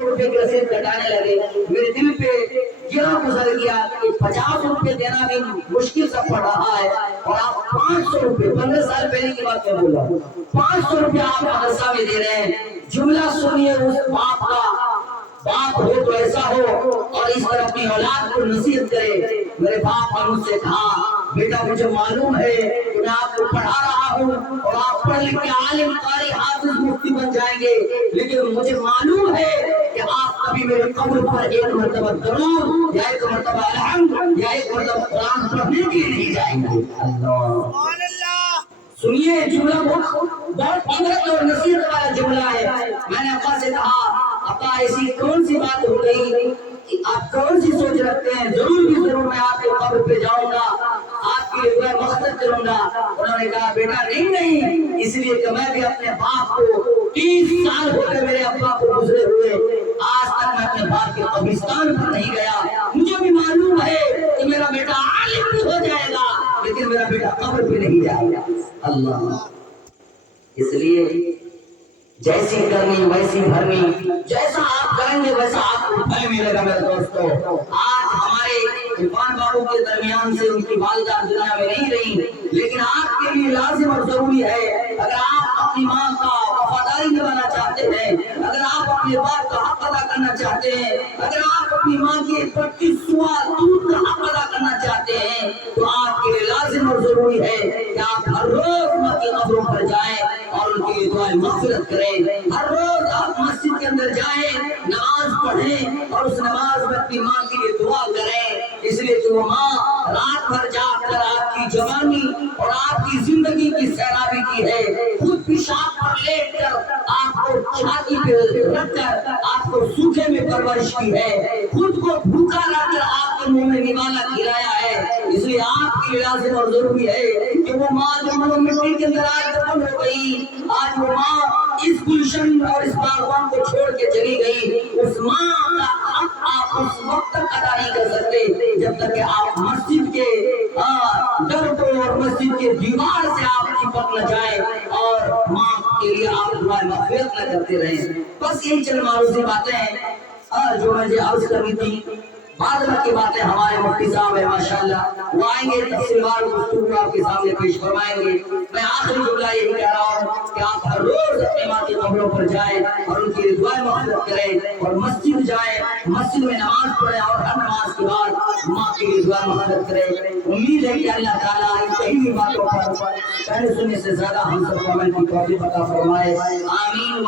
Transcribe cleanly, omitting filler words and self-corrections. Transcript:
रुपए की रसीद कटाने लगे। मेरे दिल पे गिरा गुजर गया कि 50 रुपए देना भी मुश्किल सा पड़ रहा है और आप 500 रुपए 15 साल पहले की बात मैं बोल रहा हूँ, 500 रुपए आप मदरसा में दे रहे हैं। जुमला सुनिए उस बाप का, बाप हो तो ऐसा हो और इस पर अपनी औलाद को नसीहत करे। मेरे बाप ने मुझसे कहा, बेटा मुझे मालूम है कि मैं आपको पढ़ा रहा हूँ और आप पढ़ लिख के आलिम कारी हाफिज मुफ्ती बन जाएंगे, लेकिन मुझे मालूम है कि आप कभी मेरे कब्र पर एक मर्तबा दरूद या एक मर्तबा अलहम्द या एक मर्तबा कुरान पढ़ने के लिए नहीं जाएंगे। अल्लाह, सुनिए जुमला बहुत इबरत और नसीहत वाला जुमला है। मैंने अब्बा से कहा, अब्बा ऐसी कौन सी बात हो गई, आप कौन सी सोच रखते हैं? जरूर भी जरूर मैं आपके कब्र पे जाऊंगा, आपके लिए दुआ मक़सद करूंगा। उन्होंने कहा, बेटा नहीं नहीं, इसलिए कि मैं भी अपने बाप को 30 साल हो गए मेरे अब्बा को गुजरे हुए, आज तक मैं अपने बाप के कब्रिस्तान पर नहीं गया। मुझे भी मालूम है कि मेरा बेटा आलिम भी हो जाएगा, लेकिन मेरा बेटा कब्र पे नहीं जाएगा। अल्लाह, इसलिए जैसी करनी वैसी भरनी, जैसा आप करेंगे वैसा आपको फल मिलेगा। मेरे दोस्तों, आज हमारे इरफान बाबू के दरमियान से उनकी वालिदा दुनिया में नहीं रही, लेकिन आपके लिए लाजिम और जरूरी है, अगर आप अपनी माँ का वफादारी निभाना चाहते हैं, अगर आप अपने बाप का हक अदा करना चाहते हैं, अगर आप अपनी माँ के 25वां दूध का हक अदा करना चाहते हैं, तो आपके लिए लाजिम और जरूरी है कि आप हर रोज माँ की कब्रों पर जाएं और उनके लिए दुआ मग़फ़िरत करें। हर रोज आप मस्जिद के अंदर जाएं, नमाज पढ़ें और उस नमाज में अपनी माँ के लिए दुआ करें, इसलिए कि वो माँ रात भर जाकर आपकी जवानी और आपकी जिंदगी की सैराबी की है। खुद पेशाब पर लेटकर आपको छाती पे रखकर आपको सूखे में परवरिश की है, खुद को भूखा रखकर आपके मुंह में निवाला खिलाया है। इसलिए आपके लिए लाज़िम और जरूरी है कि वो माँ जो मिट्टी के अंदर आज दफन हो गई, आज वो माँ इस गुलशन और इस बागवान को छोड़ के चली गई, उस माँ का हक आप उस वक्त तक अदा नहीं कर सकते जब तक कि आप मस्जिद के दर को और मस्जिद के दीवार से आप चिपक न जाए और माँ के लिए आप दुआ मग़फ़िरत न करते रहें। बस यही चंद मारूसी बातें हैं जो मुझे अर्ज करनी थी। बाद की बातें हमारे मुफ्ती साहब है माशाअल्लाह, वो आएंगे तफसीलवार गुफ्तगू आपके सामने पेश फरमाएंगे। मैं आखिरी जुमला यही कह रहा हूँ कि आप हर रोज अपने माँ की कब्रों पर जाएं और उनके लिए दुआ मग़फ़िरत करें और मस्जिद जाएं, मस्जिद में नमाज पढ़ें और हर नमाज के बाद माँ के लिए दुआ मग़फ़िरत करें। उम्मीद है कि अल्लाह ताला इन कई बातों पर कहने सुनने से ज्यादा हम सब को अमल की तौफीक अता फरमाए। आमीन।